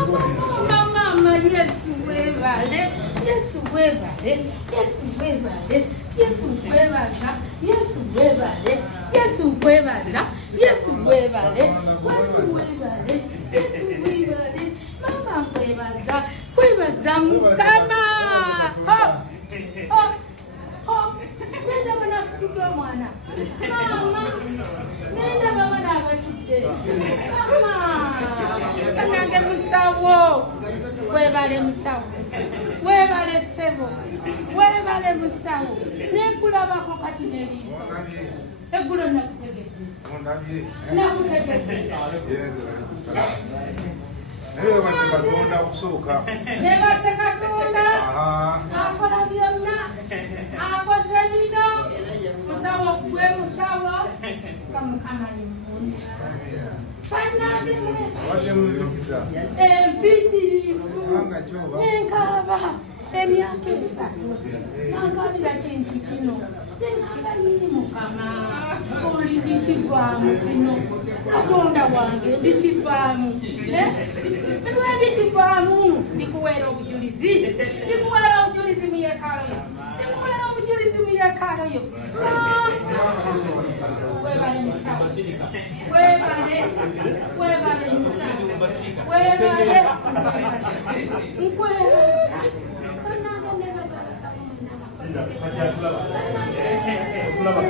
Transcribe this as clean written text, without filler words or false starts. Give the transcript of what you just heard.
Mama, yes, we vale. Yes, we vale. Yes, we vale. Yes, we vale. Yes, we vale. Yes, we vale. Yes, we vale. Yes, we vale. Yes, we vale. Mama, we vale. We vale. Mama. Oh. Nenda bana studio mwana. Mama. Nenda baba na batude. Mama. Kanange musawo. Webale musawo. Webale sebo. Webale musawo. Nekulaba ko kati neliso. Egulo nakutegeke. Nakutegeke. Eyo batebatonda kusooka. Nebatebatonda. Akola byonna. Akoze bino. Musawo gwe musawo. Kamukamani muni. Fannabe mwe. Wate muzikiza. Empitirivu. Nenkaba. Emyaka 3. Nankabira kintu kino. Nenkaba nini mukama. Oli ndikivaamu kino. Katonda wange ndikivaamu. Nwe ndikivaamu. Ndikuweera obujulizi. Ndikuweera obujulizi mu yeekalo yo. Ndikuweera obujulizi mu yeekalo yo. Webale musawo. Webale. Webale musawo. Webale. Nkwebaza. Okulaba.